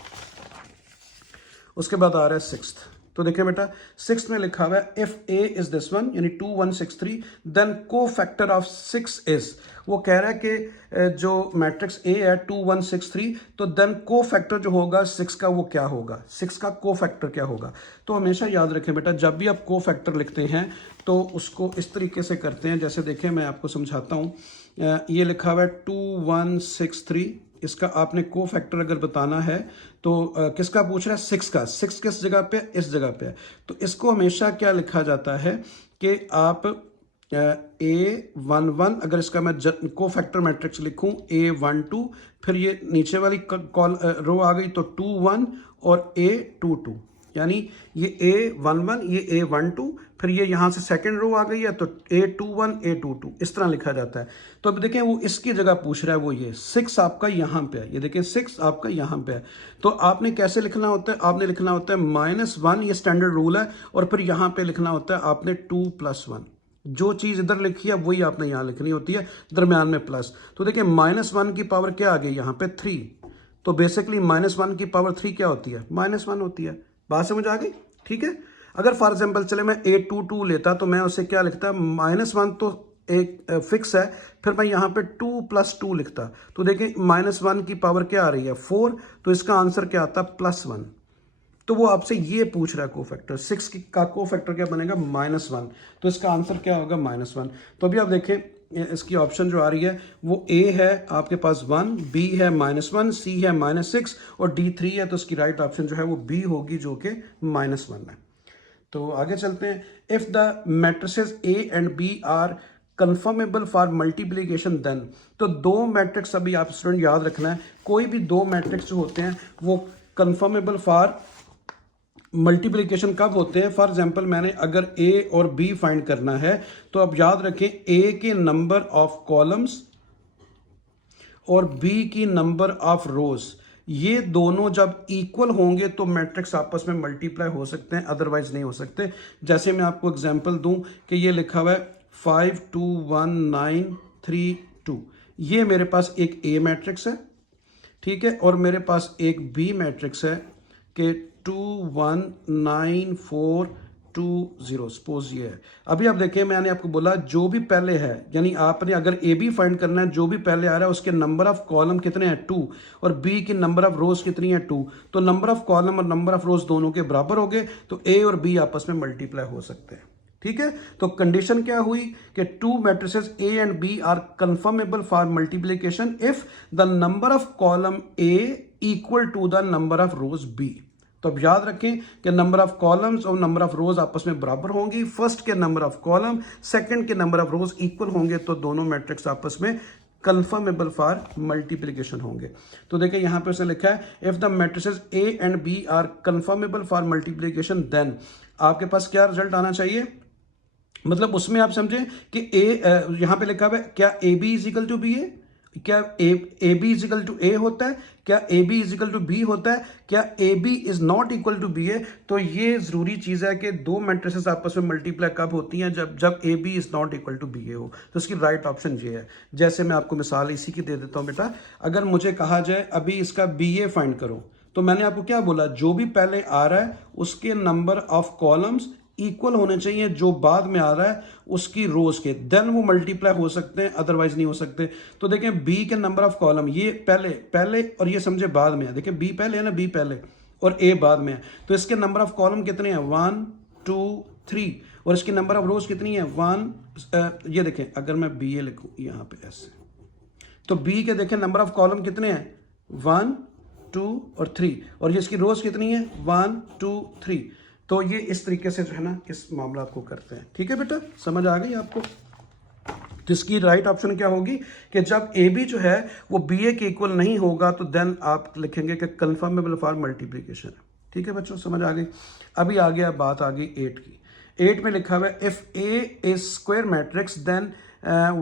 उसके बाद आ रहा है सिक्स्थ। तो देखिए बेटा सिक्स में लिखा हुआ है if A is this one यानी 2 1 6 3 देन को फैक्टर ऑफ 6 इज। वो कह रहा है कि जो मैट्रिक्स ए है 2 1 6 3, तो देन को फैक्टर जो होगा 6 का वो क्या होगा, 6 का को फैक्टर क्या होगा। तो हमेशा याद रखें बेटा जब भी आप को फैक्टर लिखते हैं तो उसको इस तरीके से करते हैं, जैसे देखें मैं आपको समझाता हूँ। ये लिखा हुआ है 2 1 6 3, इसका आपने को फैक्टर अगर बताना है तो किसका पूछ रहा है, 6 का। 6 किस जगह पे, इस जगह पे है। तो इसको हमेशा क्या लिखा जाता है कि आप A11 अगर इसका मैं को फैक्टर मैट्रिक्स लिखूं A12, फिर ये नीचे वाली रो आ गई तो 2 1 और A22, यानी ये A11 ये A12, फिर ये यहाँ से सेकंड रो आ गई है तो A21 A22, इस तरह लिखा जाता है। तो अब देखें वो इसकी जगह पूछ रहा है, वो ये 6 आपका यहाँ पे है, ये देखें 6 आपका यहाँ पे है। तो आपने कैसे लिखना होता है, आपने लिखना होता है -1, ये स्टैंडर्ड रूल है, और फिर यहाँ पे लिखना होता है आपने 2 + 1। जो चीज़ इधर लिखी है वही आपने यहाँ लिखनी होती है, दरम्यान में प्लस। तो देखिए -1 की पावर क्या आ गई यहाँ पे 3, तो बेसिकली -1 की पावर 3 क्या होती है, -1 होती है। बात समझ आ गई, ठीक है। अगर फॉर एग्जांपल चले मैं A22 लेता तो मैं उसे क्या लिखता, -1 तो एक फिक्स है, फिर मैं यहाँ पे 2 + 2 लिखता। तो देखिए -1 की पावर क्या आ रही है 4, तो इसका आंसर क्या आता +1। तो वो आपसे ये पूछ रहा है को फैक्टर 6 का को फैक्टर क्या बनेगा -1, तो इसका आंसर क्या होगा -1। तो अभी आप देखें इसकी ऑप्शन जो आ रही है वो A है आपके पास 1, B है -1, C है -6 और D3 है, तो इसकी राइट ऑप्शन जो है वो B होगी जो कि -1 है। तो आगे चलते हैं। If the matrices A and B are conformable for multiplication then, तो दो मैट्रिक्स अभी आप स्टूडेंट याद रखना है, कोई भी दो मैट्रिक्स जो होते हैं वो कन्फर्मेबल फॉर मल्टीप्लिकेशन कब होते हैं। फॉर एग्जाम्पल मैंने अगर ए और बी फाइंड करना है तो आप याद रखें ए के नंबर ऑफ कॉलम्स और बी की नंबर ऑफ रोज, ये दोनों जब इक्वल होंगे तो मैट्रिक्स आपस में मल्टीप्लाई हो सकते हैं, अदरवाइज नहीं हो सकते। जैसे मैं आपको एग्जांपल दूं कि ये लिखा हुआ है 5 2 1 9 3 2, ये मेरे पास एक ए मैट्रिक्स है, ठीक है, और मेरे पास एक बी मैट्रिक्स है कि 2 1 9 4 2 0, सपोज ये है। अभी आप देखिए मैंने आपको बोला जो भी पहले है, यानी आपने अगर ए बी फाइंड करना है, जो भी पहले आ रहा है उसके नंबर ऑफ कॉलम कितने हैं 2 और बी की नंबर ऑफ रोज कितनी है 2, तो नंबर ऑफ कॉलम और नंबर ऑफ रोज दोनों के बराबर हो गए, तो ए और बी आपस में मल्टीप्लाई हो सकते हैं, ठीक है। तो कंडीशन क्या हुई कि 2 matrices A and B are conformable for multiplication if the number of column A equal to the number of rows B। तो अब याद रखें कि नंबर ऑफ कॉलम्स और नंबर ऑफ रोज आपस में बराबर होंगी। फर्स्ट के नंबर ऑफ कॉलम सेकंड के नंबर ऑफ रोज इक्वल होंगे तो दोनों मैट्रिक्स आपस में कंफर्मेबल फॉर मल्टीप्लिकेशन होंगे। तो देखिए यहाँ पे उसने लिखा है if the matrices A and B are conformable for multiplication then आपके पास क्या रिजल्ट आना चाहिए। मतलब उसमें आप समझें कि ए यहाँ पे लिखा हुआ है क्या A B is equal to B है, क्या A B is equal to A होता है, क्या A B is equal to B होता है, क्या A B is not equal to B है। तो ये जरूरी चीज है कि दो मैट्रिसेस आपस में मल्टीप्लाई कब होती हैं, जब A B is not equal to B A हो। तो इसकी राइट ऑप्शन ये है। जैसे मैं आपको मिसाल इसी की दे देता हूं बेटा, अगर मुझे कहा जाए अभी इसका बी ए फाइंड करो, तो मैंने आपको क्या बोला, जो भी पहले आ रहा है उसके नंबर ऑफ कॉलम्स इक्वल होने चाहिए जो बाद में आ रहा है उसकी रोज के, देन वो मल्टीप्लाई हो सकते हैं, अदरवाइज नहीं हो सकते। तो देखें बी के नंबर ऑफ कॉलम ये पहले और ये समझे बाद में है। देखें बी पहले है ना, बी पहले और ए बाद में है, तो इसके नंबर ऑफ कॉलम कितने हैं 1 2 3 और इसकी नंबर ऑफ रोज कितनी है 1। ये देखें अगर मैं बी ए लिखूं यहाँ पे ऐसे, तो बी के देखें नंबर ऑफ कॉलम कितने हैं 1 2 और 3 और ये इसकी रोज कितनी है 1 2 3। तो ये इस तरीके से जो है ना इस मामला को करते हैं। ठीक है बेटा, समझ आ गई आपको। तो इसकी राइट ऑप्शन क्या होगी कि जब ए बी जो है वो बी ए के इक्वल नहीं होगा तो देन आप लिखेंगे कि कंफर्मेबल फॉर मल्टीप्लिकेशन। ठीक है बच्चों, समझ आ गई। अभी आ गया बात आ गई 8 की। 8 में लिखा हुआ है if A is square matrix then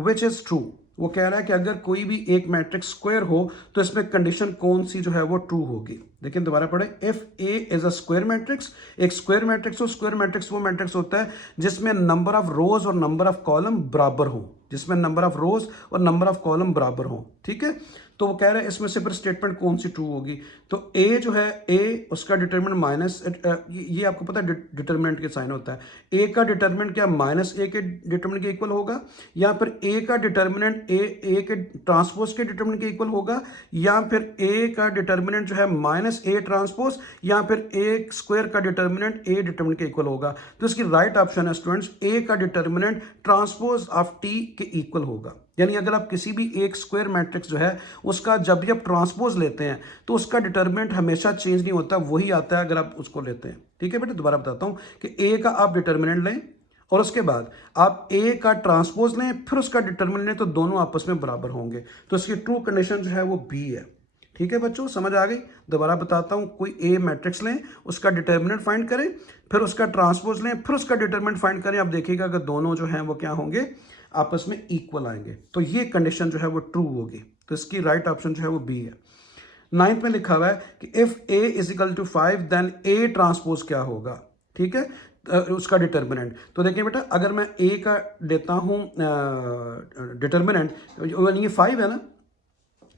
which is true. वो कह रहा है कि अगर कोई भी एक मैट्रिक्स स्क्वायर हो तो इसमें कंडीशन कौन सी जो है वो ट्रू होगी। देखिए दोबारा पढ़े, if A is a square matrix, एक स्क्वायर मैट्रिक्स हो। स्क्वायर मैट्रिक्स वो मैट्रिक्स होता है जिसमें नंबर ऑफ रोज और नंबर ऑफ कॉलम बराबर हो, जिसमें नंबर ऑफ रोज और नंबर ऑफ कॉलम बराबर हो। ठीक है, तो वो कह रहे हैं इसमें से फिर स्टेटमेंट कौन सी ट्रू होगी। तो ए जो है ए उसका डिटरमिनेंट माइनस, ये आपको पता है डिटरमिनेंट के साइन होता है। ए का डिटरमिनेंट क्या माइनस ए के डिटरमिनेंट के इक्वल होगा, या फिर ए का डिटरमिनेंट ए के ट्रांसपोज के डिटरमिनेंट के इक्वल होगा, या फिर ए का डिटरमिनेंट जो है माइनस ए ट्रांसपोज, या फिर ए स्क्वायर का डिटरमिनेंट ए डिटरमिनेंट के इक्वल होगा। तो इसकी राइट ऑप्शन है स्टूडेंट्स ए का डिटरमिनेंट ट्रांसपोज ऑफ टी के इक्वल होगा। यानी अगर आप किसी भी एक स्क्वायर मैट्रिक्स जो है उसका जब भी आप ट्रांसपोज लेते हैं तो उसका डिटरमिनेंट हमेशा चेंज नहीं होता, वही आता है अगर आप उसको लेते हैं। ठीक है बेटे, दोबारा बताता हूं कि ए का आप डिटरमिनेंट लें और उसके बाद आप ए का ट्रांसपोज लें फिर उसका डिटरमिनेंट लें, तो दोनों आपस में बराबर होंगे। तो इसकी ट्रू कंडीशन जो है वो बी है। ठीक है बच्चों, समझ आ गई। दोबारा बताता हूं, कोई ए मैट्रिक्स लें, उसका डिटरमिनेंट फाइंड करें, फिर उसका ट्रांसपोज लें, फिर उसका डिटरमिनेंट फाइंड करें। आप देखिएगा कि दोनों जो हैं वो क्या होंगे, आपस में इक्वल आएंगे। तो ये कंडीशन जो है वो ट्रू होगी। तो इसकी राइट ऑप्शन जो है वो बी है। 9th में लिखा हुआ है कि if A is equal to 5 then A transpose क्या होगा। ठीक है, उसका डिटरमिनेंट। तो देखिए बेटा, अगर मैं ए का लेता हूं डिटरमिनेंट, ये 5 है ना,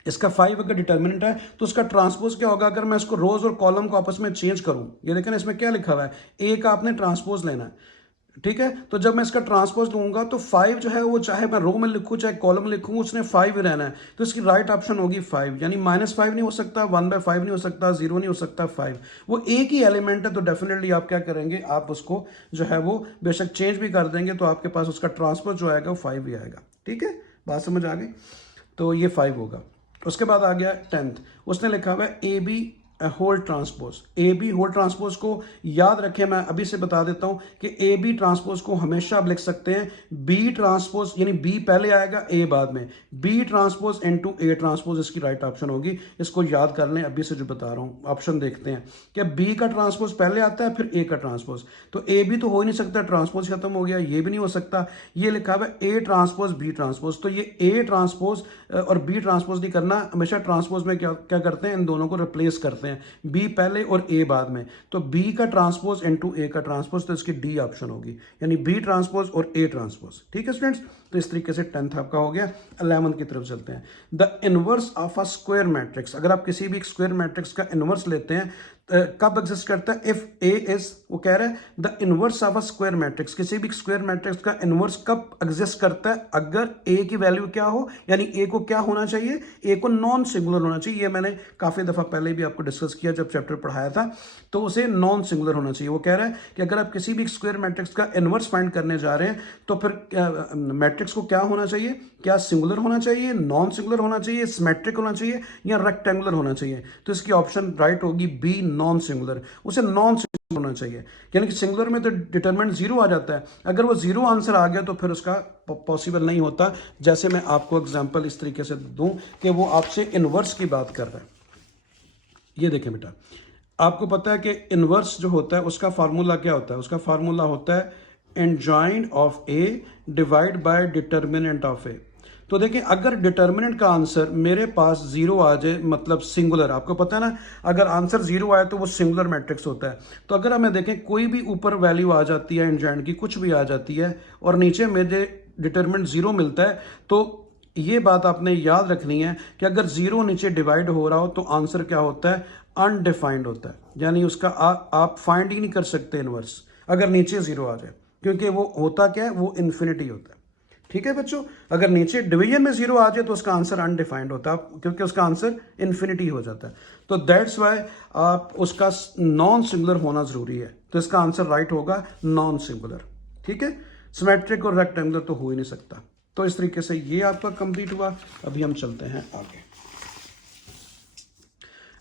इसका 5 अगर डिटरमिनेंट है तो उसका ट्रांसपोज क्या होगा। अगर मैं इसको रोज और कॉलम को आपस में चेंज करूं, ये देखें ना इसमें क्या लिखा हुआ है, ए का आपने ट्रांसपोज लेना है। ठीक है, तो जब मैं इसका ट्रांसपोज लूंगा तो 5 जो है वो चाहे मैं रो में लिखूं चाहे कॉलम में लिखूं उसने 5 ही रहना है। तो इसकी राइट ऑप्शन होगी 5, यानी -5 नहीं हो सकता, 1/5 नहीं हो सकता, 0 नहीं हो सकता, 5 वो एक ही एलिमेंट है। तो डेफिनेटली आप क्या करेंगे, आप उसको जो है वो बेशक चेंज भी कर देंगे तो आपके पास उसका ट्रांसपोज जो आएगा वो 5 ही आएगा। ठीक है, बात समझ आ गई। तो ये 5 होगा। उसके बाद आ गया 10th, उसने लिखा हुआ है A B whole transpose. A B whole transpose को याद रखें, मैं अभी से बता देता हूं कि ए बी ट्रांसपोज को हमेशा आप लिख सकते हैं बी ट्रांसपोज, यानी बी पहले आएगा ए बाद में, B transpose into A transpose इसकी राइट ऑप्शन होगी। इसको याद कर लें, अभी से जो बता रहा हूं। ऑप्शन देखते हैं कि बी का ट्रांसपोज पहले आता है फिर ए का ट्रांसपोज, तो ए बी तो हो ही नहीं सकता, ट्रांसपोज खत्म हो गया, ये भी नहीं हो सकता। ये लिखा हुआ है ए ट्रांसपोज बी ट्रांसपोज, तो ये ए ट्रांसपोज और बी ट्रांसपोज नहीं करना, हमेशा ट्रांसपोज में क्या करते हैं, इन दोनों को रिप्लेस करते हैं, बी पहले और ए बाद में। तो बी का ट्रांसपोज इनटू ए का ट्रांसपोज, तो इसकी डी ऑप्शन होगी, यानी बी ट्रांसपोज और ए ट्रांसपोज। ठीक है स्टूडेंट्स, तो इस तरीके से 10th आपका हो गया। 11th की तरफ चलते हैं। The inverse of a square matrix, अगर आप किसी भी स्क्वायर मैट्रिक्स का इनवर्स लेते हैं कब एग्जिस्ट करता है, इफ ए इज, वो कह रहा है the inverse of a square matrix, किसी भी स्क्वायर मैट्रिक्स का इनवर्स कब एग्जिस्ट करता है, अगर ए की वैल्यू क्या हो, यानी ए को क्या होना चाहिए, ए को नॉन सिंगुलर होना चाहिए। ये मैंने काफी दफा पहले भी आपको डिस्कस किया जब चैप्टर पढ़ाया था, तो उसे नॉन सिंगुलर होना चाहिए। वो कह रहा है कि अगर आप किसी भी स्क्वायर मैट्रिक्स का इनवर्स फाइंड करने जा रहे हैं तो फिर मैट्रिक्स को क्या होना चाहिए, क्या सिंगुलर होना चाहिए, नॉन सिंगुलर होना चाहिए, सिमेट्रिक होना चाहिए, या रेक्टेंगुलर होना चाहिए। तो इसकी ऑप्शन राइट होगी बी नॉन सिंगुलर, उसे नॉन सिंगुलर होना चाहिए, यानी कि सिंगुलर में तो डिटरमिनेंट जीरो आ जाता है, अगर वो जीरो आंसर आ गया तो फिर उसका पॉसिबल नहीं होता। जैसे मैं आपको एग्जांपल इस तरीके से दूं कि वो आपसे इनवर्स की बात कर रहा है। ये देखें बेटा, आपको पता है कि इनवर्स जो होता है उसका फार्मूला क्या होता है, उसका फार्मूला होता है adjoint of A divide by determinant of A. तो देखें, अगर डिटर्मिनेंट का आंसर मेरे पास जीरो आ जाए, मतलब सिंगुलर, आपको पता है ना, अगर आंसर जीरो आए तो वो सिंगुलर मैट्रिक्स होता है। तो अगर हमें देखें कोई भी ऊपर वैल्यू आ जाती है एंजाइन की, कुछ भी आ जाती है, और नीचे मुझे डिटर्मिनेंट जीरो मिलता है, तो ये बात आपने याद रखनी है कि अगर जीरो नीचे डिवाइड हो रहा हो तो आंसर क्या होता है, अनडिफाइंड होता है, यानी उसका आप फाइंड ही नहीं कर सकते इनवर्स अगर नीचे जीरो आ जाए, क्योंकि वो होता क्या है, वो इन्फिनिटी होता है। ठीक है बच्चों, अगर नीचे डिवीजन में जीरो आ जाए तो उसका आंसर अनडिफाइंड होता है, क्योंकि उसका आंसर इन्फिनिटी हो जाता है। तो दैट्स वाई आप उसका नॉन सिंगुलर होना जरूरी है, तो इसका आंसर राइट होगा नॉन सिंगुलर। ठीक है, सिमेट्रिक और रेक्टेंगुलर तो हो ही नहीं सकता। तो इस तरीके से ये आपका कंप्लीट हुआ। अभी हम चलते हैं आगे।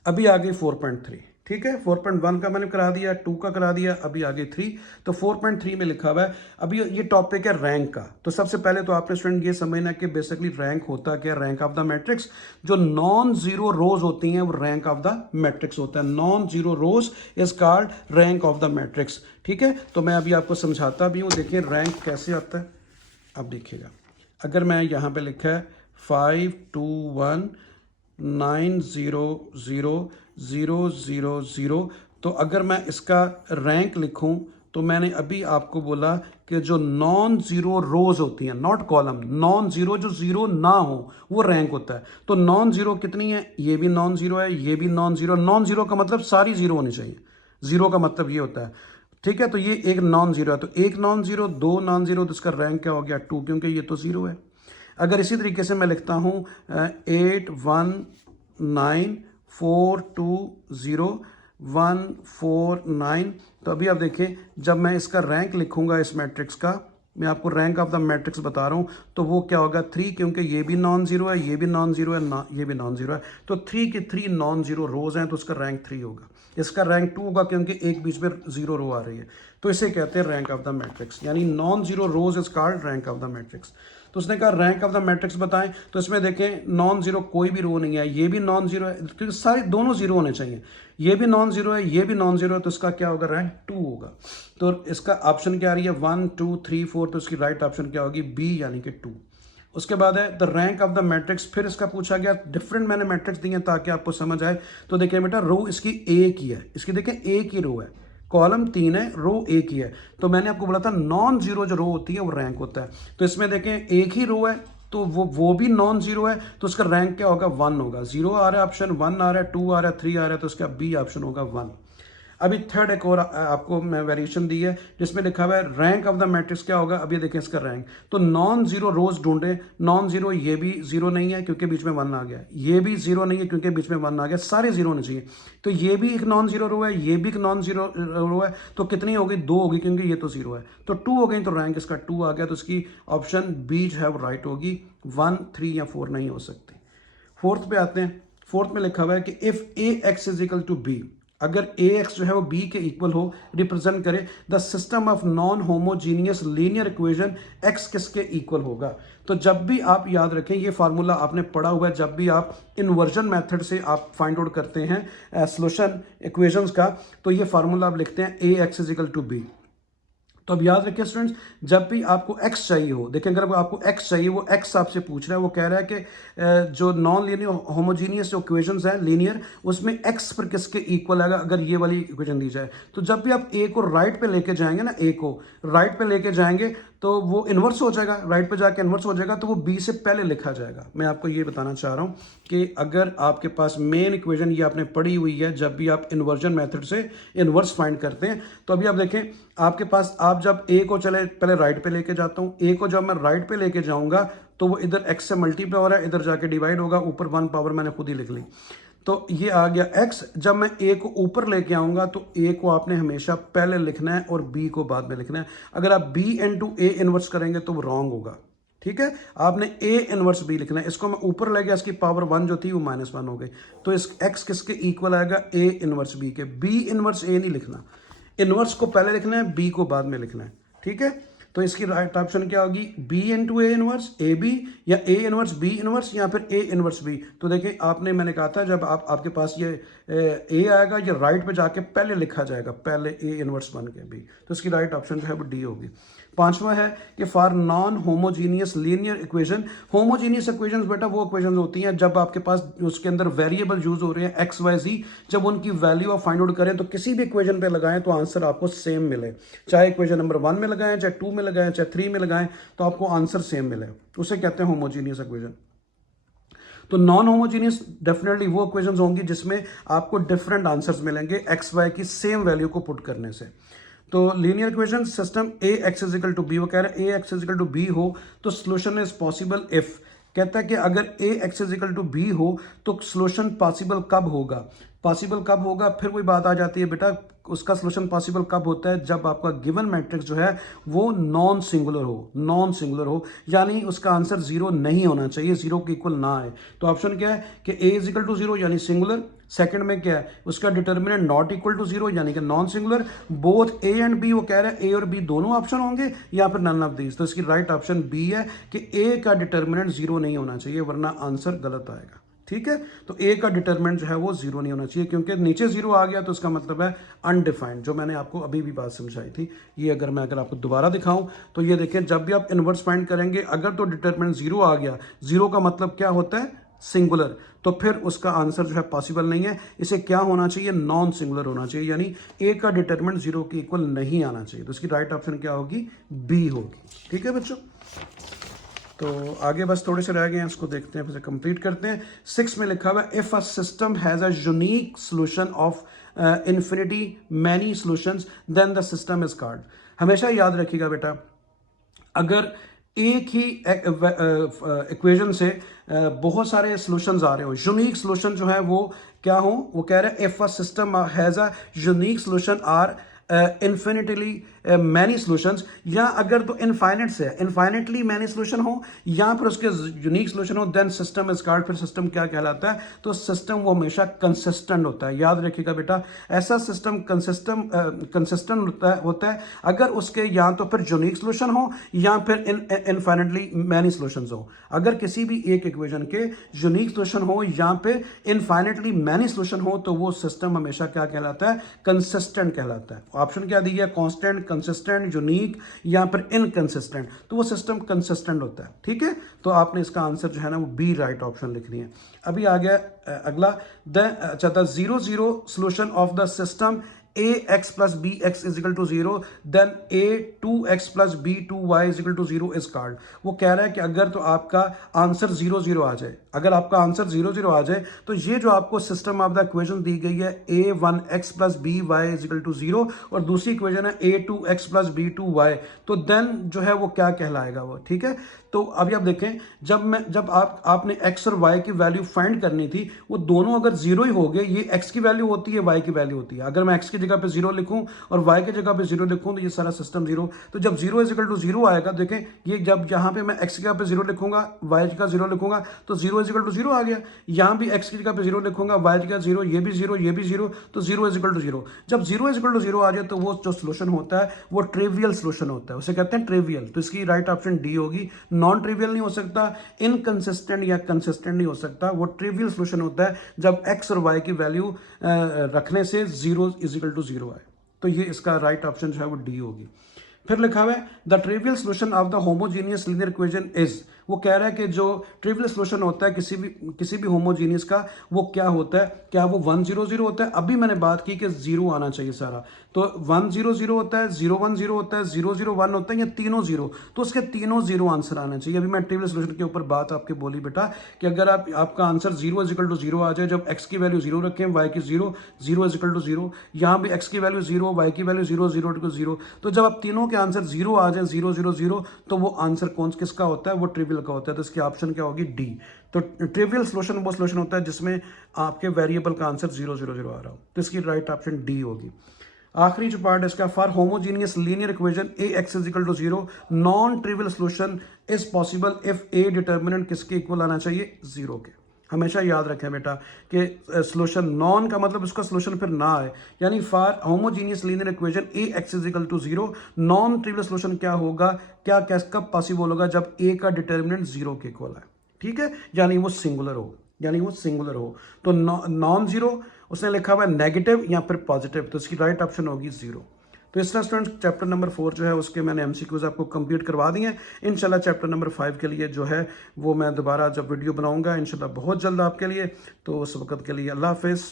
अभी आगे 4.3। ठीक है, 4.1 का मैंने करा दिया, 2 का करा दिया, अभी आगे 3। तो 4.3 में लिखा हुआ है, अभी ये टॉपिक है रैंक का। तो सबसे पहले तो आपने स्टूडेंट ये समझना कि बेसिकली रैंक होता क्या, रैंक ऑफ द मैट्रिक्स। जो नॉन जीरो रोज होती हैं वो रैंक ऑफ द मैट्रिक्स होता है। Non zero rose is called rank of the matrix. ठीक है, तो मैं अभी आपको समझाता भी हूँ। देखिए रैंक कैसे आता है, अब देखिएगा, अगर मैं यहाँ पे लिखा है 5 2 1 9 0 0 0 0 0, तो अगर मैं इसका रैंक लिखूं तो मैंने अभी आपको बोला कि जो नॉन जीरो रोज होती हैं, नॉट कॉलम, नॉन जीरो, जो जीरो ना हो वो रैंक होता है। तो नॉन जीरो कितनी है, ये भी नॉन जीरो है, ये भी नॉन जीरो। नॉन जीरो का मतलब सारी जीरो होनी चाहिए, जीरो का मतलब ये होता है। ठीक है, तो ये एक नॉन जीरो है, तो एक नॉन जीरो, दो नॉन जीरो, तो इसका रैंक क्या हो गया, 2, क्योंकि ये तो जीरो है। अगर इसी तरीके से मैं लिखता हूँ 8 1 9 4 2 0 1 4 9, तो अभी आप देखें जब मैं इसका रैंक लिखूंगा इस मैट्रिक्स का, मैं आपको रैंक ऑफ द मैट्रिक्स बता रहा हूँ, तो वो क्या होगा 3, क्योंकि ये भी नॉन जीरो है, ये भी नॉन जीरो है ना, ये भी नॉन जीरो है। तो 3 के 3 नॉन जीरो रोज हैं, तो उसका रैंक 3 होगा। इसका रैंक 2 होगा क्योंकि एक बीच में जीरो रो आ रही है, तो इसे कहते हैं रैंक ऑफ द मैट्रिक्स, यानी non zero rose is called rank of the matrix. तो उसने कहा रैंक ऑफ द मैट्रिक्स बताएं, तो इसमें देखें नॉन जीरो कोई भी रो नहीं है, ये भी नॉन जीरो है, क्योंकि सारे दोनों जीरो होने चाहिए, ये भी नॉन जीरो है, ये भी नॉन जीरो है, तो इसका क्या होगा, रैंक 2 होगा। तो इसका ऑप्शन क्या आ रही है, 1 2 3 4, तो इसकी राइट ऑप्शन क्या होगी, बी, यानी कि 2। उसके बाद है the rank of the matrix. फिर इसका पूछा गया, डिफरेंट मैंने मैट्रिक्स दिए ताकि आपको समझ आए। तो देखिए बेटा, रो इसकी एक ही है, इसकी देखिए एक ही रो है, कॉलम 3 है, रो एक ही है। तो मैंने आपको बोला था नॉन जीरो जो रो होती है वो रैंक होता है। तो इसमें देखें एक ही रो है, तो वो भी नॉन जीरो है, तो उसका रैंक क्या होगा, 1 होगा। जीरो आ रहा है ऑप्शन, 1 आ रहा है, 2 आ रहा है, 3 आ रहा है, तो उसका बी ऑप्शन होगा 1। अभी थर्ड एक और आपको मैं वेरिएशन दी है जिसमें लिखा हुआ है रैंक ऑफ द मैट्रिक्स क्या होगा। अभी देखें इसका रैंक, तो नॉन जीरो रोज ढूंढे, नॉन जीरो, ये भी जीरो नहीं है क्योंकि बीच में 1 आ गया, ये भी जीरो नहीं है क्योंकि बीच में 1 आ गया, सारे जीरो होने चाहिए। तो ये भी एक नॉन जीरो रो है, ये भी एक नॉन जीरो रो है, तो कितनी होगी, 2 होगी, क्योंकि ये तो जीरो है, तो 2 हो गई, तो रैंक इसका 2 आ गया। तो इसकी ऑप्शन बी जो है वो राइट होगी, 1 3 या 4 नहीं हो सकती। फोर्थ पे आते हैं। फोर्थ में लिखा हुआ है कि if A X is equal to B, अगर ए एक्स जो है वो बी के इक्वल हो, रिप्रेजेंट करे the system of non homogeneous linear equation, x किसके इक्वल होगा। तो जब भी आप याद रखें, ये फार्मूला आपने पढ़ा हुआ है, जब भी आप इन्वर्जन मेथड से आप फाइंड आउट करते हैं सॉल्यूशन इक्वेशंस का, तो ये फार्मूला आप लिखते हैं A X is equal to B. तो अब याद रखिए स्टूडेंट्स, जब भी आपको x चाहिए हो, देखें अगर आपको x चाहिए, वो x आपसे पूछ रहा है, वो कह रहा है कि जो नॉन लीनियर होमोजीनियस जो इक्वेशंस हैं लीनियर, उसमें x पर किसके इक्वल आएगा अगर ये वाली इक्वेशन दी जाए। तो जब भी आप a को राइट पे लेके जाएंगे ना, a को राइट पे लेके जाएंगे तो वो इन्वर्स हो जाएगा, राइट पे जाके इन्वर्स हो जाएगा, तो वो b से पहले लिखा जाएगा। मैं आपको ये बताना चाह रहा हूँ कि अगर आपके पास मेन इक्वेशन ये आपने पढ़ी हुई है, जब भी आप इन्वर्जन मेथड से इन्वर्स फाइंड करते हैं, तो अभी आप देखें आपके पास, आप जब a को चले पहले राइट पे लेके जाता हूँ, a को जब मैं राइट पे लेके जाऊंगा तो वो इधर x से मल्टीप्लाई हो रहा है, इधर जाके डिवाइड होगा, ऊपर 1 पावर मैंने खुद ही लिख ली, तो ये आ गया x। जब मैं a को ऊपर लेके आऊंगा तो a को आपने हमेशा पहले लिखना है और b को बाद में लिखना है। अगर आप b इंटू a इन्वर्स करेंगे तो वो रॉन्ग होगा, ठीक है, आपने ए इनवर्स बी लिखना है। इसको मैं ऊपर ले गया, इसकी पावर 1 जो थी वो -1 हो गई, तो इस एक्स किसके इक्वल आएगा, ए इनवर्स बी के। बी इनवर्स ए नहीं लिखना, इनवर्स को पहले लिखना है, बी को बाद में लिखना है, ठीक है। तो इसकी राइट ऑप्शन क्या होगी, B into A inverse A B, या ए इनवर्स बी इनवर्स, या फिर ए इनवर्स बी। तो देखिए आपने, मैंने कहा था जब आपके पास ये ए आएगा, ये राइट पे जाके पहले लिखा जाएगा, पहले ए इनवर्स बन के बी। तो इसकी राइट ऑप्शन जो है वो डी होगी। पांचवा है कि for non homogeneous linear equation. Homogeneous equations बेटा वो इक्वेशंस होती हैं जब आपके पास उसके अंदर वेरिएबल यूज हो रहे हैं एक्स वाई जी, जब उनकी वैल्यू आप फाइंड आउट करें तो किसी भी इक्वेशन पे लगाएं तो आंसर आपको सेम मिले, चाहे इक्वेशन नंबर 1 में लगाएं, चाहे 2 में लगाएं, चाहे 3 में लगाएं, तो आपको आंसर सेम मिले, उसे कहते हैं होमोजीनियस इक्वेशन। तो नॉन होमोजीनियस डेफिनेटली वो इक्वेशंस होंगी जिसमें आपको डिफरेंट आंसर्स मिलेंगे एक्स वाई की सेम वैल्यू को पुट करने से। तो linear equation system A X is equal to B, वो कह रहे हैं A X is equal to B हो तो सोल्यूशन इज पॉसिबल इफ, कहता है कि अगर A X is equal to B हो तो सोल्यूशन पॉसिबल कब होगा, पॉसिबल कब होगा। फिर वही बात आ जाती है बेटा, उसका सोल्यूशन पॉसिबल कब होता है, जब आपका गिवन मैट्रिक्स जो है वो नॉन सिंगुलर हो, नॉन सिंगुलर हो, यानी उसका आंसर जीरो नहीं होना चाहिए, जीरो के इक्वल ना आए। तो ऑप्शन क्या है कि A is equal to zero यानी सिंगुलर, सेकंड में क्या है उसका determinant not equal to zero यानी कि non singular, both A and B, वो कह रहा है ए और बी दोनों ऑप्शन होंगे या फिर नन ऑफ दीज। तो इसकी राइट ऑप्शन बी है कि ए का डिटर्मिनेंट जीरो नहीं होना चाहिए वरना आंसर गलत आएगा, ठीक है। तो ए का डिटरमिनेंट जो है वो जीरो नहीं होना चाहिए, क्योंकि नीचे जीरो आ गया तो इसका मतलब है अनडिफाइंड, जो मैंने आपको अभी भी बात समझाई थी। ये अगर आपको दोबारा दिखाऊं तो ये देखें, जब भी आप इनवर्स फाइंड करेंगे अगर तो डिटरमिनेंट जीरो आ गया, जीरो का मतलब क्या होता है सिंगुलर, तो फिर उसका आंसर जो है पॉसिबल नहीं है। इसे क्या होना चाहिए, नॉन सिंगुलर होना चाहिए, यानी ए का डिटरमिनेंट जीरो के इक्वल नहीं आना चाहिए। तो इसकी राइट ऑप्शन क्या होगी, बी होगी, ठीक है बच्चों। तो आगे बस थोड़े से रह गए हैं, उसको देखते हैं, फिर कंप्लीट करते हैं। 6 में लिखा हुआ है if a system has a unique solution of infinity many solutions then the system is called. हमेशा याद रखिएगा बेटा, अगर एक ही इक्वेशन से बहुत सारे सॉल्यूशंस आ रहे हो, यूनिक सॉल्यूशन जो है वो क्या हो, वो कह रहे हैं if a system has a unique solution or infinitely many solutions, या अगर तो इनफाइनाइट से इनफाइनाइटली मैनी सॉल्यूशन हो या फिर उसके यूनिक सॉल्यूशन हो, देन सिस्टम इज कॉल्ड, फिर सिस्टम क्या कहलाता है, तो सिस्टम वो हमेशा कंसिस्टेंट होता है। याद रखिएगा बेटा, ऐसा सिस्टम कंसिस्टेंट होता है अगर उसके या तो फिर यूनिक सॉल्यूशन हो या फिर इनफाइनाइटली मैनी सॉल्यूशंस हो। अगर किसी भी एक इक्वेशन के यूनिक सॉल्यूशन हो या फिर इनफाइनाइटली मैनी सॉल्यूशन हो तो वो सिस्टम हमेशा क्या कहलाता है, कंसिस्टेंट कहलाता है। ऑप्शन क्या दिया, कांस्टेंट, कंसिस्टेंट, यूनिक या फिर इनकंसिस्टेंट, तो वो सिस्टम कंसिस्टेंट होता है, ठीक है। तो आपने इसका आंसर जो है ना वो बी राइट ऑप्शन लिखनी है। अभी आ गया अगला, the zero zero solution of the system A X plus B X is equal to zero then A two X plus B two Y is equal to zero is called. वो कह रहा है कि अगर तो आपका आंसर जीरो जीरो आ जाए, अगर आपका आंसर जीरो जीरो आ जाए तो ये जो आपको सिस्टम ऑफ द इक्वेशन दी गई है A one X plus B Y is equal to zero और दूसरी इक्वेशन है A two X plus B two Y, तो देन जो है वो क्या कहलाएगा वो, ठीक है। तो अभी आप देखें, जब आपने x और y की वैल्यू फाइंड करनी थी, वो दोनों अगर जीरो ही हो गए, ये x की वैल्यू होती है, y की वैल्यू होती है। अगर मैं x की जगह पे जीरो लिखूं और y की जगह पे जीरो लिखूं तो ये सारा सिस्टम जीरो। तो जब zero is equal to zero आएगा, देखें ये जब यहाँ पे मैं x की जगह पे जीरो लिखूंगा, y की जगह जीरो लिखूंगा तो zero is equal to zero आ गया। यहाँ भी x की जगह पे जीरो लिखूंगा, y की जगह जीरो, ये भी जीरो, ये भी जीरो, तो zero is equal to zero. जब zero is equal to zero आ जाए तो वो जो सोल्यूशन होता है वो ट्रिवियल सोल्यूशन होता है, उसे कहते हैं ट्रिवियल। तो इसकी राइट ऑप्शन डी होगी। नॉन ट्रिवियल नहीं हो सकता, इनकंसिस्टेंट या कंसिस्टेंट नहीं हो सकता, वो ट्रिवियल सॉल्यूशन होता है जब x और y की वैल्यू रखने से zero is equal to zero आए। तो ये इसका राइट ऑप्शन जो है वो डी होगी। फिर लिखा हुआ है the trivial solution of the homogeneous linear equation is, वो कह रहा है कि जो ट्रिवियल सॉल्यूशन होता है किसी भी होमोजीनियस का, वो क्या होता है, क्या वो 1 0 0 होता है। अभी मैंने बात की कि जीरो आना चाहिए सारा, तो 1 0 0 होता है, 0 1 0 होता है, 0 0 1 होता है, या तीनों जीरो, तो उसके तीनों जीरो आंसर आना चाहिए। अभी मैं ट्रिवियल सॉल्यूशन के ऊपर बात आपके बोली बेटा कि अगर आपका answer zero is equal to zero आ जाए, जब x की वैल्यू जीरो रखें, y की zero, zero is equal to zero, यहाँ भी x की वैल्यू जीरो, y की value zero, zero to zero, तो जब आप तीनों के आंसर जीरो आ जाए, 0 0 0, तो वो आंसर किसका होता है, वो ट्रिवियल का होता है। तो इसकी ऑप्शन क्या होगी, डी। तो ट्रिवियल सॉल्यूशन वो सॉल्यूशन होता है जिसमें आपके वेरिएबल का आंसर 0 0 0 आ रहा हो, तो इसकी राइट ऑप्शन डी होगी। आखिरी जो पार्ट है इसका, for homogeneous linear equation A X is equal to 0 non trivial solution is possible if A determinant किसके इक्वल आना चाहिए, 0 के। हमेशा याद रखें बेटा कि सोल्यूशन नॉन का मतलब उसका सोल्यूशन फिर ना आए, यानी for homogeneous linear equation A X is equal to 0 non trivial solution क्या होगा, क्या कब पॉसिबल होगा, जब ए का डिटर्मिनेंट 0 के इक्वल है, ठीक है, यानी वो सिंगुलर हो, तो नॉन जीरो उसने लिखा हुआ है नेगेटिव या फिर पॉजिटिव, तो इसकी राइट ऑप्शन होगी 0। तो इस तरह स्टूडेंट्स चैप्टर नंबर 4 जो है उसके मैंने एमसीक्यूज आपको कंप्लीट करवा दिए हैं। इंशाल्लाह चैप्टर नंबर 5 के लिए जो है वो मैं दोबारा जब वीडियो बनाऊंगा इंशाल्लाह बहुत जल्द आपके लिए। तो उस वक्त के लिए अल्लाह हाफिज़।